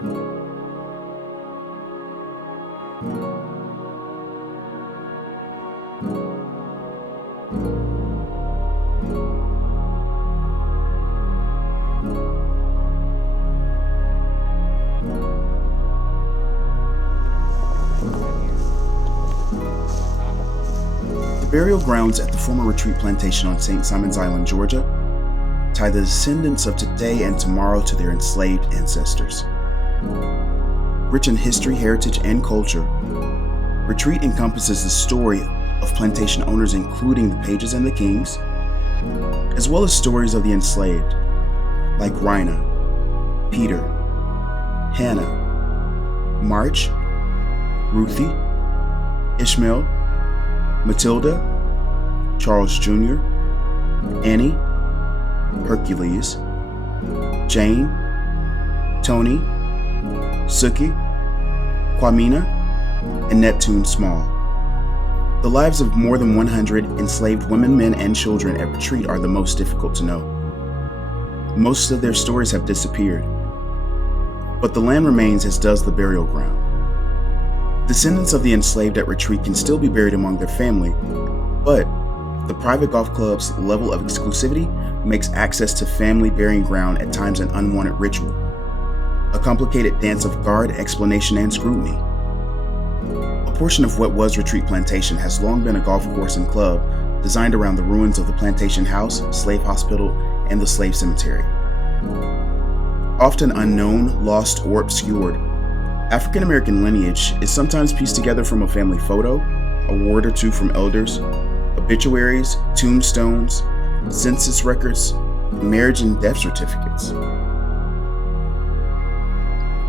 The burial grounds at the former retreat plantation on St. Simon's Island, Georgia, tie the descendants of today and tomorrow to their enslaved ancestors. Rich in history, heritage, and culture, Retreat encompasses the story of plantation owners, including the Pages and the Kings, as well as stories of the enslaved, like Rhina, Peter, Hannah, March, Ruthie, Ishmael, Matilda, Charles Jr., Annie, Hercules, Jane, Tony, Suki, Kwamina, and Neptune Small. The lives of more than 100 enslaved women, men, and children at Retreat are the most difficult to know. Most of their stories have disappeared, but the land remains, as does the burial ground. Descendants of the enslaved at Retreat can still be buried among their family, but the private golf club's level of exclusivity makes access to family burying ground at times an unwanted ritual, a complicated dance of guard, explanation, and scrutiny. A portion of what was Retreat Plantation has long been a golf course and club designed around the ruins of the plantation house, slave hospital, and the slave cemetery. Often unknown, lost, or obscured, African American lineage is sometimes pieced together from a family photo, a word or two from elders, obituaries, tombstones, census records, marriage and death certificates.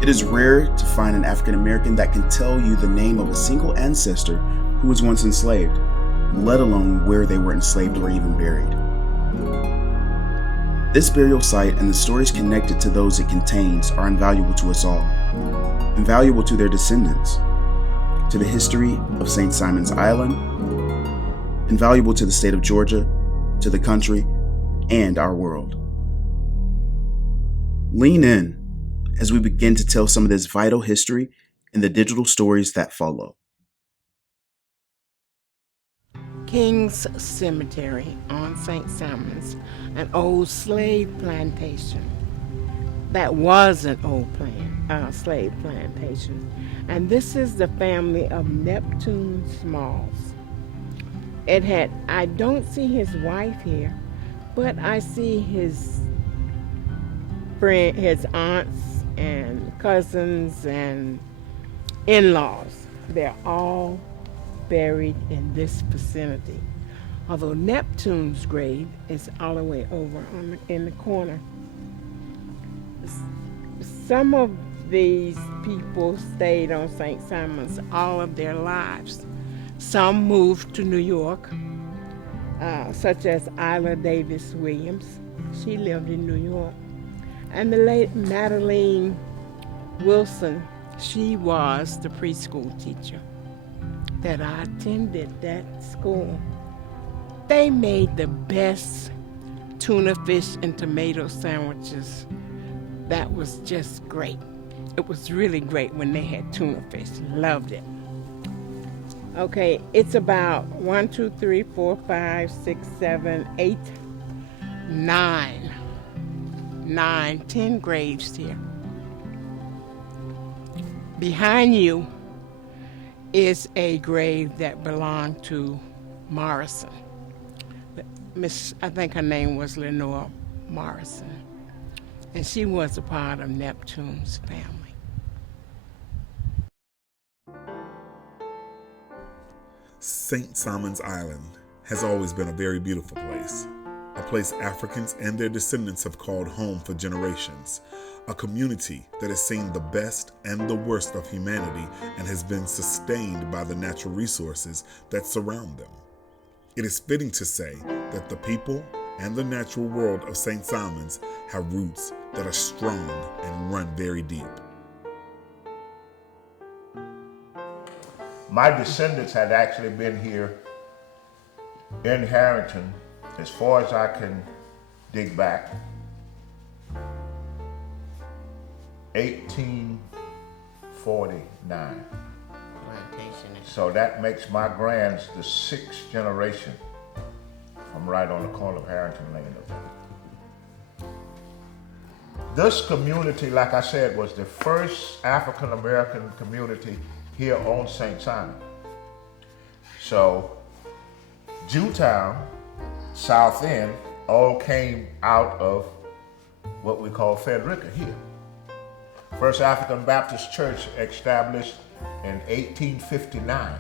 It is rare to find an African American that can tell you the name of a single ancestor who was once enslaved, let alone where they were enslaved or even buried. This burial site and the stories connected to those it contains are invaluable to us all, invaluable to their descendants, to the history of St. Simon's Island, invaluable to the state of Georgia, to the country, and our world. Lean in as we begin to tell some of this vital history in the digital stories that follow. King's Cemetery on St. Simon's, an old slave plantation. That was an old slave plantation. And this is the family of Neptune Smalls. I don't see his wife here, but I see his aunts and cousins and in-laws. They're all buried in this vicinity. Although Neptune's grave is all the way over in the corner. Some of these people stayed on St. Simon's all of their lives. Some moved to New York, such as Isla Davis Williams. She lived in New York. And the late Madeline Wilson, she was the preschool teacher that I attended that school. They made the best tuna fish and tomato sandwiches. That was just great. It was really great when they had tuna fish. Loved it. Okay, it's about 1, 2, 3, 4, 5, 6, 7, 8, 9. 10 graves here. Behind you is a grave that belonged to Morrison. I think her name was Lenore Morrison. And she was a part of Neptune's family. St. Simon's Island has always been a very beautiful place. A place Africans and their descendants have called home for generations. A community that has seen the best and the worst of humanity and has been sustained by the natural resources that surround them. It is fitting to say that the people and the natural world of St. Simon's have roots that are strong and run very deep. My descendants had actually been here in Harrington as far as I can dig back. 1849. Plantation. So that makes my grands the 6th generation. I'm right on the corner of Harrington Lane up there. This community, like I said, was the first African American community here on St. Simon. So Jewtown, South End, all came out of what we call Frederica here. First African Baptist Church established in 1859.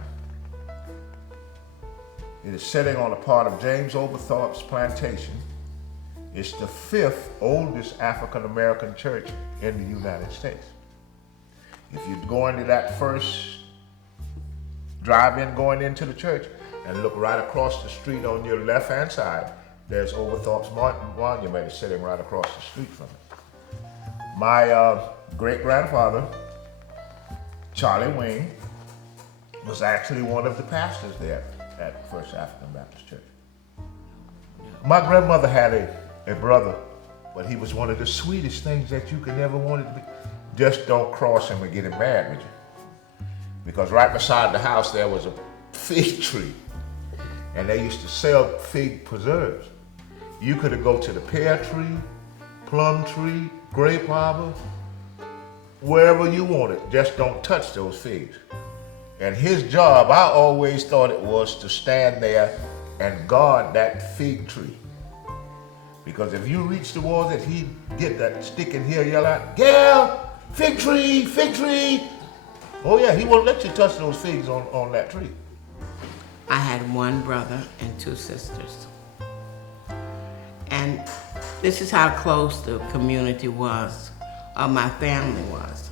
It is sitting on a part of James Oglethorpe's plantation. It's the 5th oldest African American church in the United States. If you go into that first drive-in going into the church and look right across the street on your left-hand side, there's Oglethorpe's monument is sitting right across the street from it. My great-grandfather, Charlie Wing, was actually one of the pastors there at First African Baptist Church. My grandmother had a brother, but he was one of the sweetest things that you could ever want it to be. Just don't cross him and get him mad with you. Because right beside the house there was a fig tree, and they used to sell fig preserves. You could go to the pear tree, plum tree, grape arbor, wherever you wanted, just don't touch those figs. And his job, I always thought it was to stand there and guard that fig tree. Because if you reach towards it, he'd get that stick in here, yell out, "Gal, fig tree, fig tree." Oh yeah, he won't let you touch those figs on that tree. I had one brother and 2 sisters. And this is how close the community was, or my family was.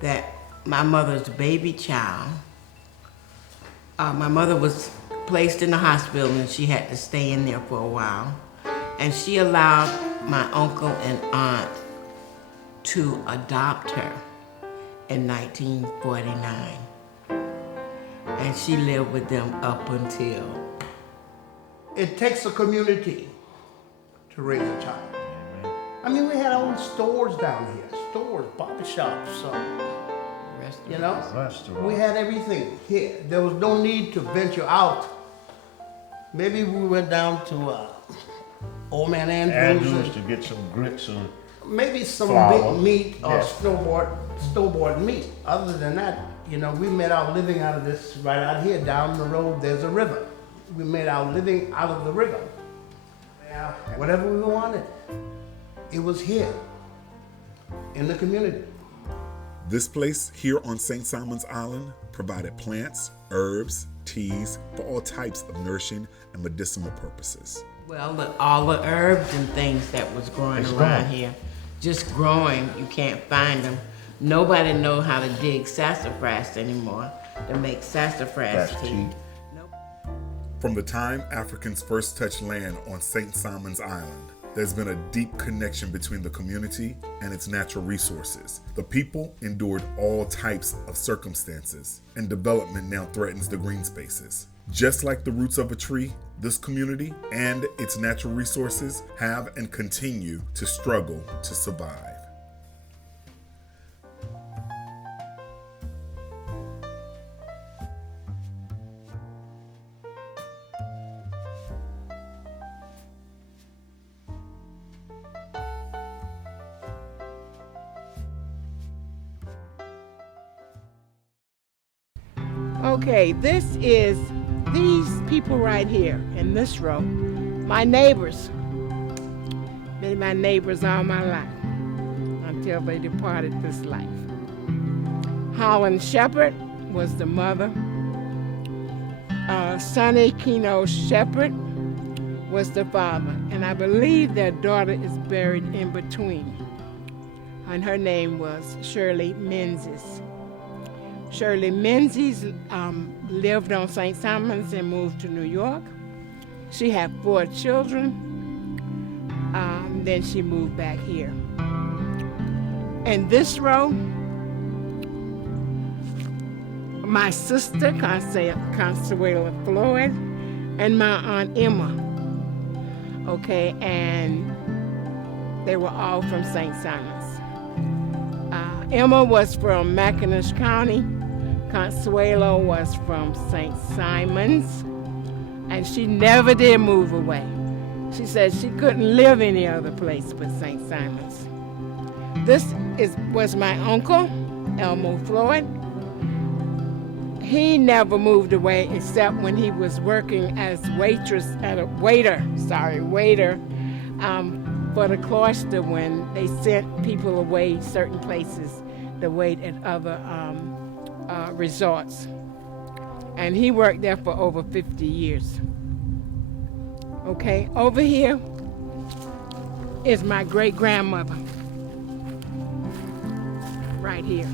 That my mother's baby child, my mother was placed in the hospital and she had to stay in there for a while. And she allowed my uncle and aunt to adopt her in 1949. And she lived with them up until. It takes a community to raise a child. I mean, we had our own stores down here, stores, barber shops, you know? Restaurant. We had everything here. There was no need to venture out. Maybe we went down to Old Man Andrews to get some grits or maybe some flour. big meat or Yes. store-bought meat. Other than that, you know, we made our living out of this right out here. Down the road, there's a river. We made our living out of the river. Yeah, whatever we wanted, it was here in the community. This place here on St. Simon's Island provided plants, herbs, teas for all types of nourishing and medicinal purposes. Well, all the herbs and things that was growing It's around gone. here, just growing, you can't find them. Nobody know how to dig sassafras anymore to make sassafras That's tea. tea. Nope. From the time Africans first touched land on St. Simon's Island, there's been a deep connection between the community and its natural resources. The people endured all types of circumstances, and development now threatens the green spaces. Just like the roots of a tree, this community and its natural resources have and continue to struggle to survive. Okay, these people right here in this row, my neighbors. Been my neighbors all my life until they departed this life. Holland Shepherd was the mother. Sonny Keno Shepherd was the father, and I believe their daughter is buried in between. And her name was Shirley Menzies. Shirley Menzies lived on St. Simon's and moved to New York. She had 4 children. Then she moved back here. And this row, my sister, Consuela Floyd, and my Aunt Emma. Okay, and they were all from St. Simon's. Emma was from McInnes County. Consuelo was from St. Simons, and she never did move away. She said she couldn't live any other place but St. Simons. Was my uncle, Elmo Floyd. He never moved away except when he was working as waiter for the cloister when they sent people away certain places to wait at other resorts. And he worked there for over 50 years. Okay, over here is my great-grandmother. Right here.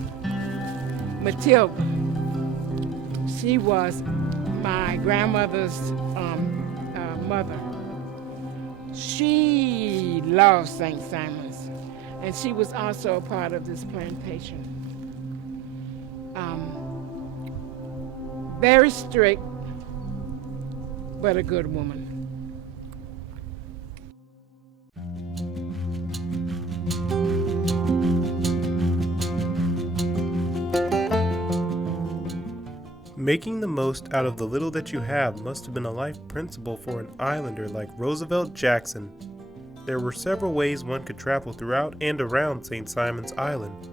Matilda. She was my grandmother's mother. She loved St. Simons, and she was also a part of this plantation. Very strict, but a good woman. Making the most out of the little that you have must have been a life principle for an islander like Roosevelt Jackson. There were several ways one could travel throughout and around St. Simon's Island.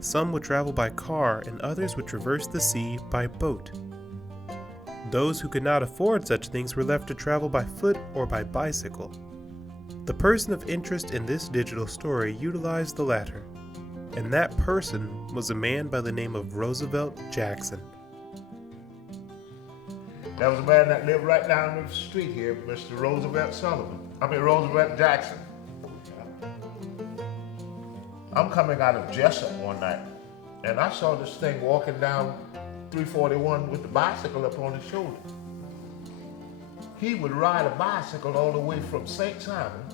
Some would travel by car and others would traverse the sea by boat. Those who could not afford such things were left to travel by foot or by bicycle. The person of interest in this digital story utilized the latter, and that person was a man by the name of Roosevelt Jackson. There was a man that lived right down the street here, Mr. Roosevelt Jackson. I'm coming out of Jessup one night, and I saw this thing walking down 341 with the bicycle up on his shoulder. He would ride a bicycle all the way from St. Simon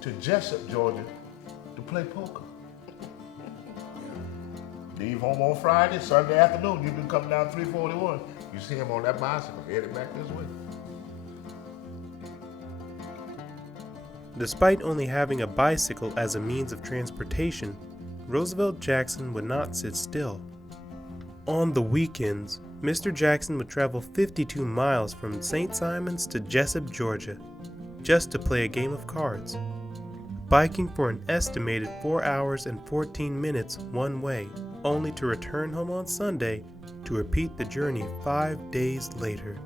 to Jessup, Georgia, to play poker. Leave home on Friday, Sunday afternoon, you can come down 341. You see him on that bicycle headed back this way. Despite only having a bicycle as a means of transportation, Roosevelt Jackson would not sit still. On the weekends, Mr. Jackson would travel 52 miles from St. Simons to Jessup, Georgia, just to play a game of cards, biking for an estimated 4 hours and 14 minutes one way, only to return home on Sunday to repeat the journey 5 days later.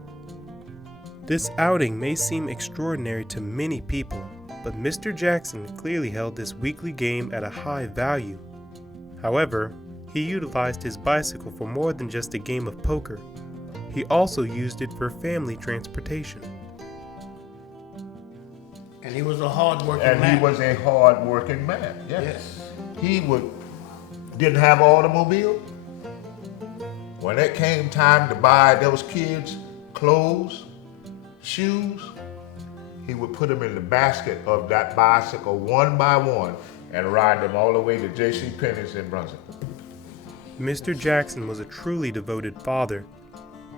This outing may seem extraordinary to many people, but Mr. Jackson clearly held this weekly game at a high value. However, he utilized his bicycle for more than just a game of poker. He also used it for family transportation. And he was a hard-working man. And he was a hard-working man, yes. He didn't have an automobile. When it came time to buy those kids clothes, shoes, he would put them in the basket of that bicycle one by one and ride them all the way to J.C. Penney's in Brunswick. Mr. Jackson was a truly devoted father,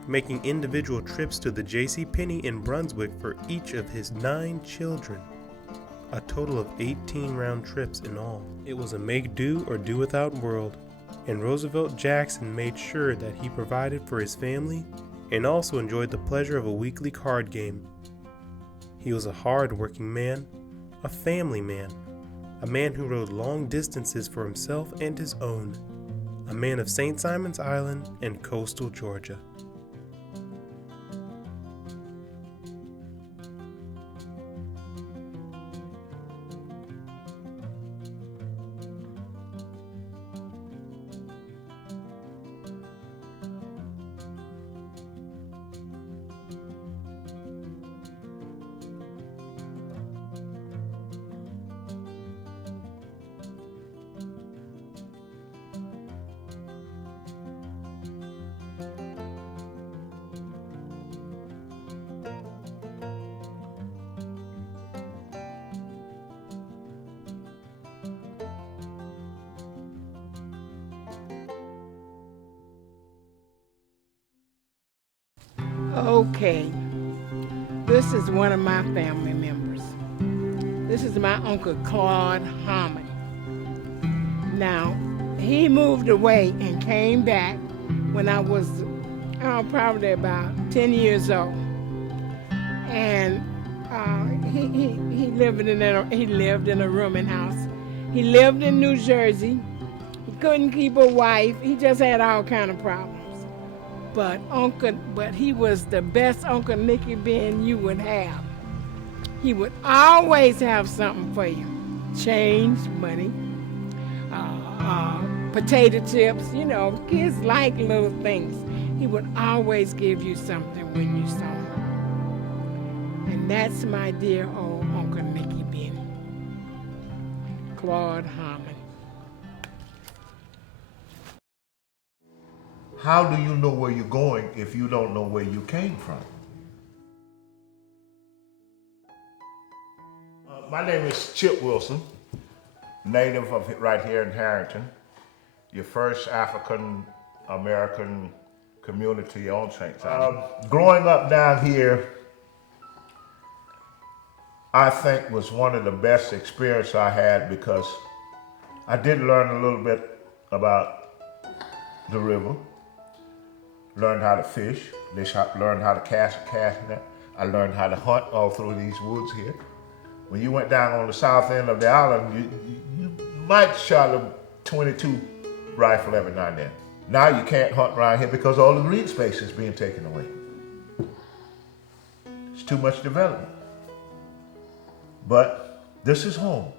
making individual trips to the J.C. Penney in Brunswick for each of his 9 children. A total of 18 round trips in all. It was a make do or do without world, and Roosevelt Jackson made sure that he provided for his family and also enjoyed the pleasure of a weekly card game. He was a hard-working man, a family man, a man who rode long distances for himself and his own, a man of St. Simon's Island and coastal Georgia. Okay, this is one of my family members. This is my Uncle Claude Harmon. Now, he moved away and came back when I was probably about 10 years old. And he lived in a rooming house. He lived in New Jersey. He couldn't keep a wife. He just had all kind of problems. But he was the best Uncle Nicky Ben you would have. He would always have something for you. Change, money, potato chips. You know, kids like little things. He would always give you something when you saw him. And that's my dear old Uncle Nicky Ben. Claude Harmon. How do you know where you're going if you don't know where you came from? My name is Chip Wilson, native of right here in Harrington, your first African American community on St. Simon. Growing up down here, I think was one of the best experiences I had because I did learn a little bit about the river, learned how to fish, learned how to cast a cast net. I learned how to hunt all through these woods here. When you went down on the south end of the island, you might shot a .22 rifle every now and then. Now you can't hunt around here because all the green space is being taken away. It's too much development. But this is home.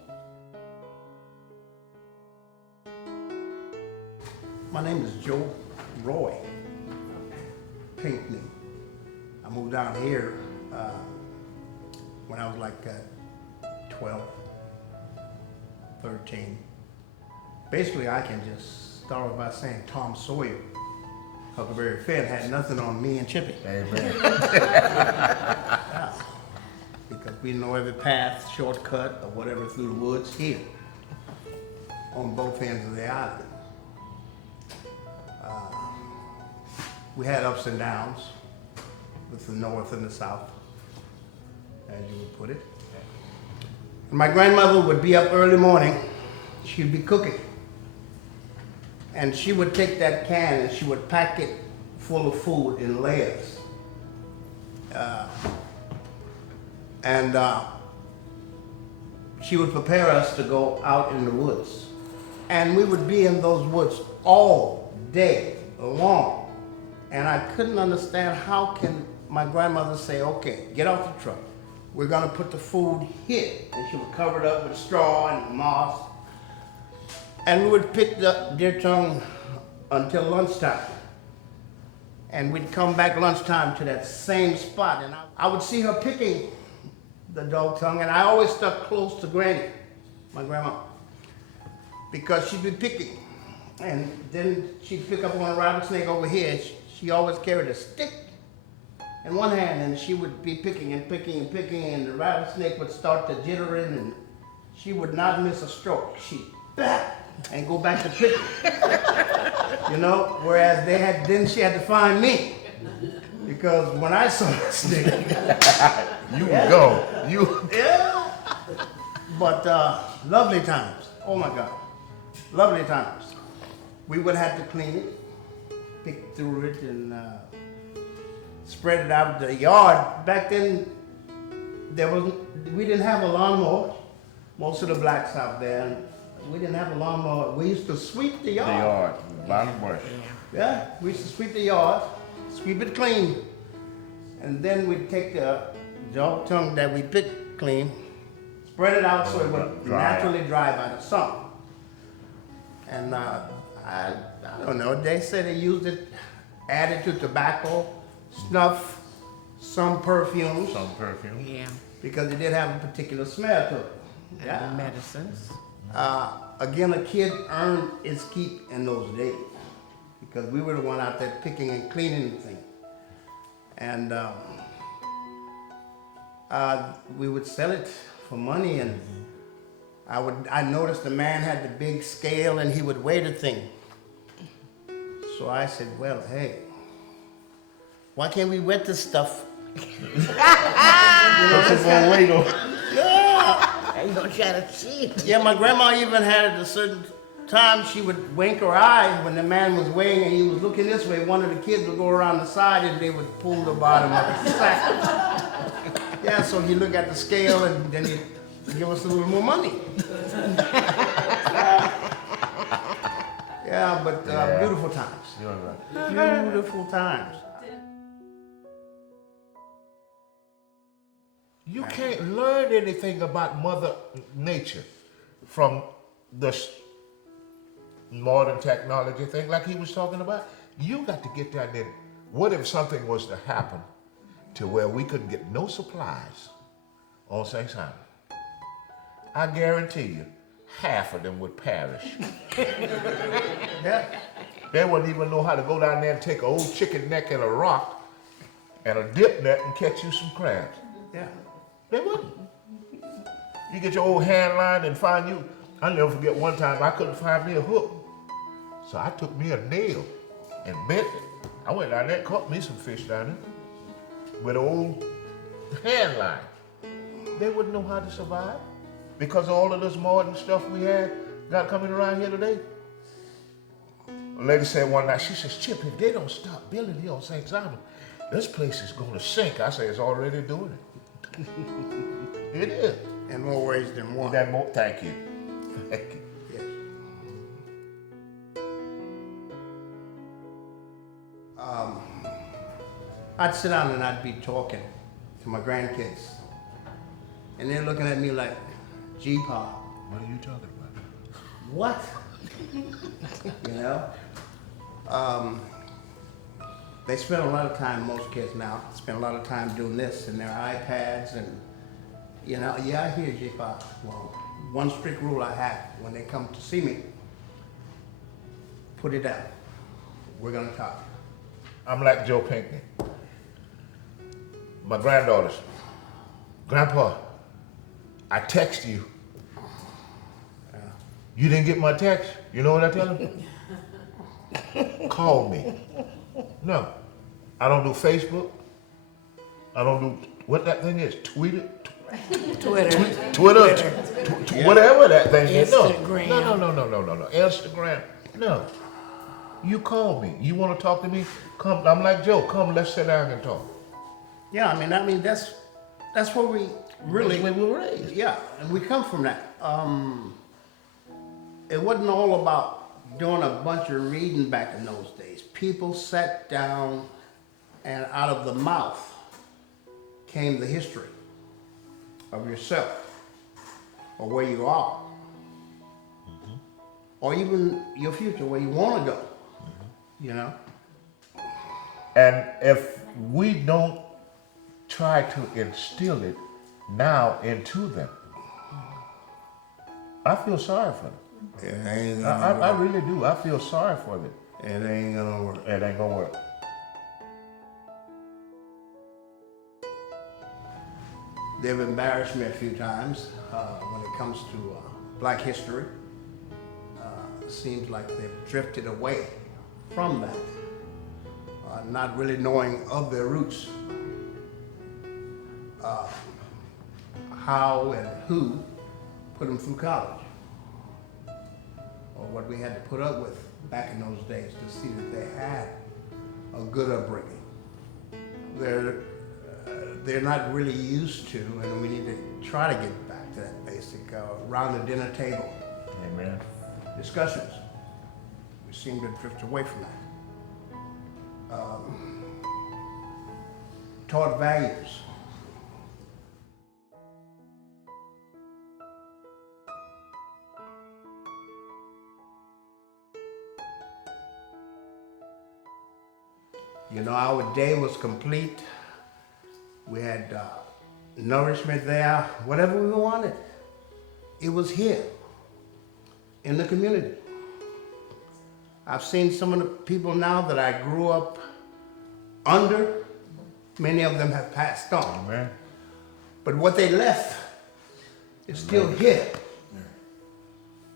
My name is Joe Roy Pinckney. I moved down here when I was like 12, 13. Basically, I can just start by saying Tom Sawyer, Huckleberry Finn had nothing on me and Chippy. Amen. Yeah. Because we know every path, shortcut, or whatever through the woods here on both ends of the island. We had ups and downs with the north and the south, as you would put it. My grandmother would be up early morning. She'd be cooking. And she would take that can and she would pack it full of food in layers. She would prepare us to go out in the woods. And we would be in those woods all day long. And I couldn't understand how can my grandmother say, okay, get off the truck. We're gonna put the food here. And she would cover it up with straw and moss. And we would pick the deer tongue until lunchtime. And we'd come back lunchtime to that same spot. And I would see her picking the dog tongue, and I always stuck close to Granny, my grandma, because she'd be picking. And then she'd pick up on a rattlesnake over here. She always carried a stick in one hand, and she would be picking and picking and picking, and the rattlesnake would start to jittering, and she would not miss a stroke. She'd back and go back to picking. You know, whereas then she had to find me. Because when I saw the snake, yeah. But lovely times. Oh my God, lovely times. We would have to clean it, pick through it, and spread it out the yard. Back then, we didn't have a lawnmower. Most of the blacks out there, we didn't have a lawnmower. We used to sweep the yard. The yard, a lot of brush. Yeah, we used to sweep the yard, sweep it clean, and then we'd take the dog tongue that we picked clean, spread it out so it would naturally dry by the sun. And I don't know, they said they used it, added to tobacco, snuff, some perfumes. Some perfume. Yeah. Because it did have a particular smell to it. And medicines. Again, a kid earned its keep in those days because we were the one out there picking and cleaning the thing. And we would sell it for money, and I noticed the man had the big scale and he would weigh the thing. So I said, well, hey, why can't we wet this stuff? You gonna try to cheat? Yeah, my grandma even had a certain time she would wink her eye when the man was weighing and he was looking this way, one of the kids would go around the side and they would pull the bottom of the sack. Yeah, so he look at the scale and then he'd give us a little more money. Yeah, but beautiful times. You're right. Beautiful times. You can't learn anything about Mother Nature from the modern technology thing like he was talking about. You got to get down there. What if something was to happen to where we couldn't get no supplies on St. Simon? I guarantee you, half of them would perish. Yeah. They wouldn't even know how to go down there and take an old chicken neck and a rock and a dip net and catch you some crabs. Yeah. They wouldn't. You get your old hand line and find you. I'll never forget one time I couldn't find me a hook. So I took me a nail and bent it. I went down there and caught me some fish down there with an old hand line. They wouldn't know how to survive because of all of this modern stuff we had got coming around here today. A lady said one night, she says, Chip, if they don't stop building here on St. Simon, this place is going to sink. I say, it's already doing it. It is. In more ways than one. Thank you. Thank you. Yes. I'd sit down and I'd be talking to my grandkids. And they're looking at me like, G-Pa. What are you talking about? What? You know? They spend a lot of time, most kids now, spend a lot of time doing this and their iPads and, you know, yeah, I hear G-Pa. Well, one strict rule I have when they come to see me, put it down. We're gonna talk. I'm like Joe Pinkney. My granddaughters. Grandpa, I text you. You didn't get my text? You know what I tell them? Call me. No, I don't do Facebook. I don't do, what that thing is, Twitter? Twitter. Whatever that thing is. Instagram. No. Instagram, no. You call me. You want to talk to me? Come, I'm like Joe, come, let's sit down and talk. Yeah, I mean that's where we really, That's where we were raised. yeah, and we come from that. It wasn't all about doing a bunch of reading back in those days. People sat down and out of the mouth came the history of yourself or where you are, or even your future, where you want to go, you know? And if we don't try to instill it now into them, I feel sorry for them. It ain't I really do. I feel sorry for them. It ain't gonna work. It ain't gonna work. They've embarrassed me a few times when it comes to Black history. It seems like they've drifted away from that, not really knowing of their roots, how and who put them through college, or what we had to put up with back in those days to see that they had a good upbringing. They're not really used to, and we need to try to get back to that basic around the dinner table Amen. discussions. We seem to drift away from that. Taught values. You know, our day was complete. We had nourishment there, whatever we wanted. It was here, in the community. I've seen some of the people now that I grew up under, many of them have passed on. Amen. But what they left is still here.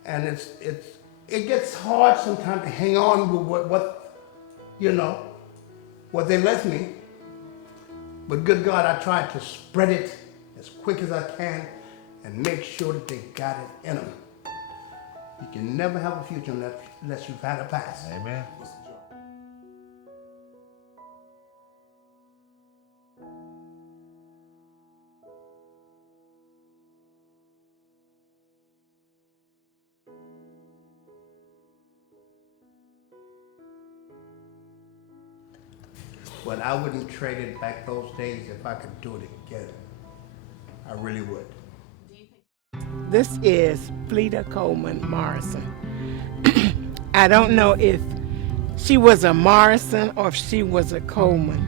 And it gets hard sometimes to hang on with what you know, what they left me. But good God, I try to spread it as quick as I can and make sure that they got it in them. You can never have a future unless you've had a past. Amen. But I wouldn't trade it back those days if I could do it again. I really would. This is Fleta Coleman Morrison. I don't know if she was a Morrison or if she was a Coleman,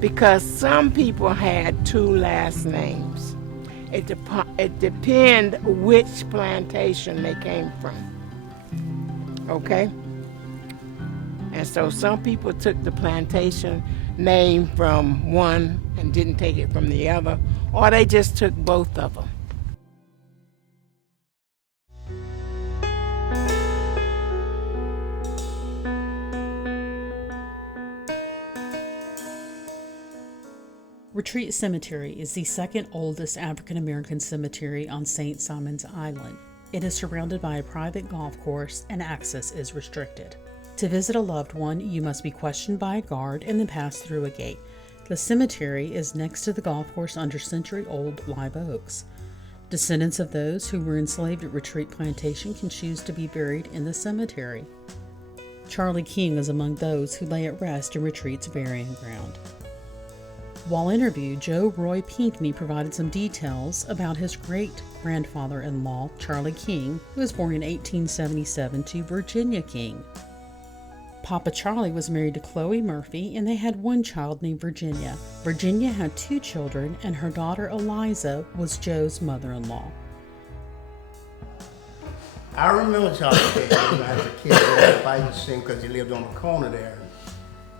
because some people had two last names. It depends which plantation they came from. Okay? And so some people took the plantation name from one and didn't take it from the other, or they just took both of them. Retreat Cemetery is the second oldest African American cemetery on St. Simon's Island. It is surrounded by a private golf course and access is restricted. To visit a loved one, you must be questioned by a guard and then pass through a gate. The cemetery is next to the golf course under century-old live oaks. Descendants of those who were enslaved at Retreat Plantation can choose to be buried in the cemetery. Charlie King is among those who lay at rest in Retreat's burying ground. While interviewed, Joe Roy Pinckney provided some details about his great-grandfather-in-law, Charlie King, who was born in 1877 to Virginia King. Papa Charlie was married to Chloe Murphy, and they had one child named Virginia. Virginia had two children, and her daughter Eliza was Joe's mother-in-law. I remember Charlie King when I was a kid. I used to see him because he lived on the corner there.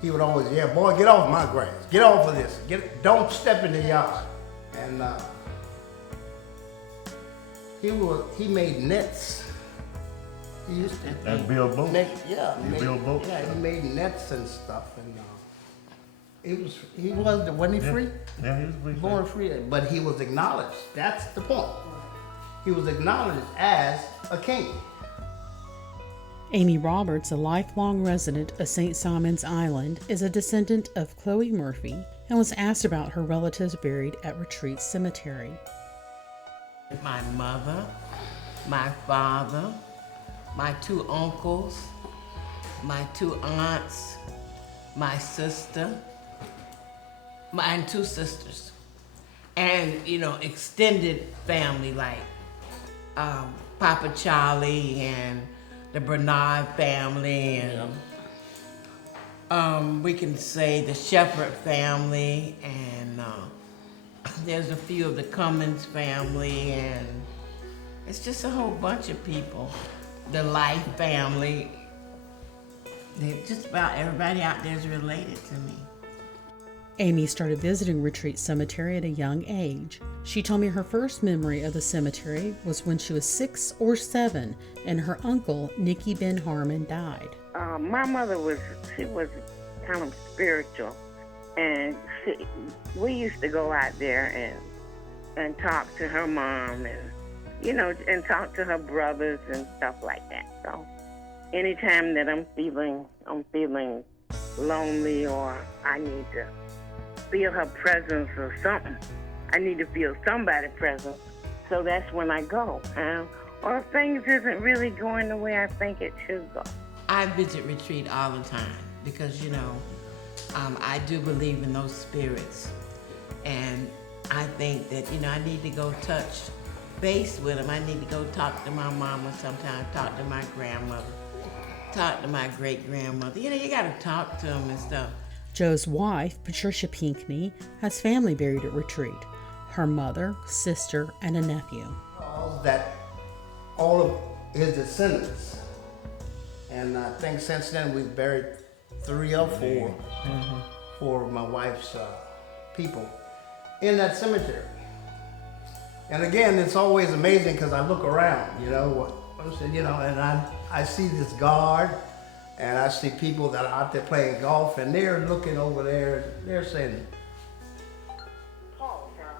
He would always yell, "Boy, get off my grass. Get off of this. Don't step in the yard." And he made nets. He used to And build boats. Build boats. Yeah, he made nets and stuff, and wasn't he free? Yeah, he was free. Born free, but he was acknowledged. That's the point. He was acknowledged as a king. Amy Roberts, a lifelong resident of St. Simon's Island, is a descendant of Chloe Murphy and was asked about her relatives buried at Retreat Cemetery. My mother, my father, my two uncles, my two aunts, my sister, and two sisters. And, extended family like Papa Charlie and the Bernard family, and we can say the Shepherd family, and there's a few of the Cummins family, and it's just a whole bunch of people. The Life family. Just about everybody out there is related to me. Amy started visiting Retreat Cemetery at a young age. She told me her first memory of the cemetery was when she was 6 or 7 and her uncle, Nicky Ben Harmon, died. My mother was kind of spiritual, and we used to go out there and talk to her mom and talk to her brothers and stuff like that. So anytime that I'm feeling lonely or I need to feel her presence or something, I need to feel somebody's presence. So that's when I go. Or if things isn't really going the way I think it should go. I visit Retreat all the time because, I do believe in those spirits. And I think that, I need to go touch base with them. I need to go talk to my mama sometimes, talk to my grandmother, talk to my great-grandmother. You got to talk to them and stuff. Joe's wife, Patricia Pinckney, has family buried at Retreat. Her mother, sister, and a nephew. All of his descendants. And I think since then we've buried 3 or 4 for my wife's people in that cemetery. And again, it's always amazing because I look around, and I see this guard, and I see people that are out there playing golf, and they're looking over there. They're saying,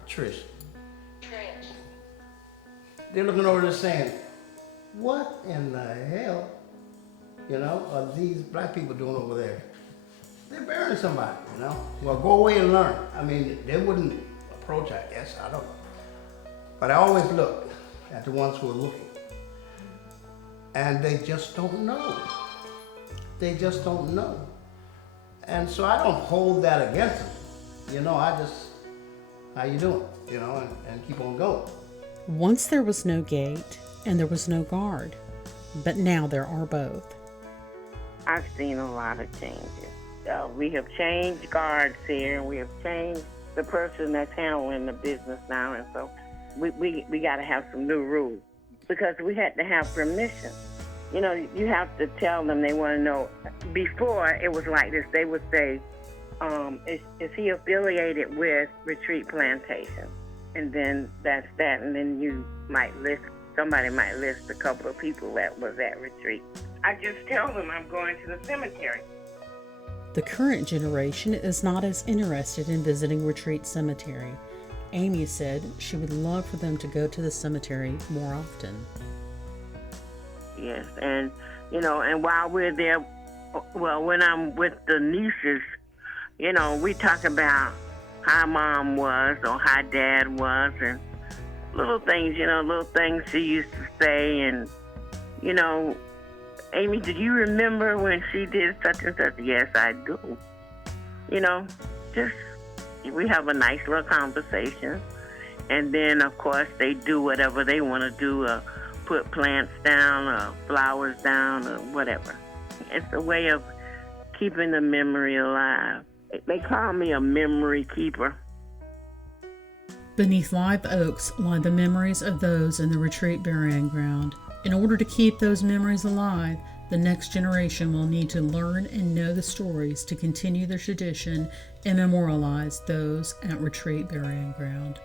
Trish. They're looking over there saying, what in the hell, are these black people doing over there? They're burying somebody, Well, go away and learn. I mean, they wouldn't approach, I guess, I don't know. But I always look at the ones who are looking. And they just don't know. They just don't know. And so I don't hold that against them. I just, how you doing? And keep on going. Once there was no gate and there was no guard, but now there are both. I've seen a lot of changes. We have changed guards here, and we have changed the person that's handling the business now, and so we got to have some new rules because we had to have permission. You have to tell them they want to know. Before, it was like this. They would say, is he affiliated with Retreat Plantation? And then that's that. And then somebody might list a couple of people that was at Retreat. I just tell them I'm going to the cemetery. The current generation is not as interested in visiting Retreat Cemetery. Amy said she would love for them to go to the cemetery more often. Yes, and and while we're there, well, when I'm with the nieces, we talk about how Mom was or how Dad was, and little things she used to say, and Amy, do you remember when she did such and such? Yes, I do. Just we have a nice little conversation, and then of course they do whatever they want to do. Put plants down or flowers down or whatever. It's a way of keeping the memory alive. They call me a memory keeper. Beneath live oaks lie the memories of those in the Retreat burying ground. In order to keep those memories alive, the next generation will need to learn and know the stories to continue their tradition and memorialize those at Retreat burying ground.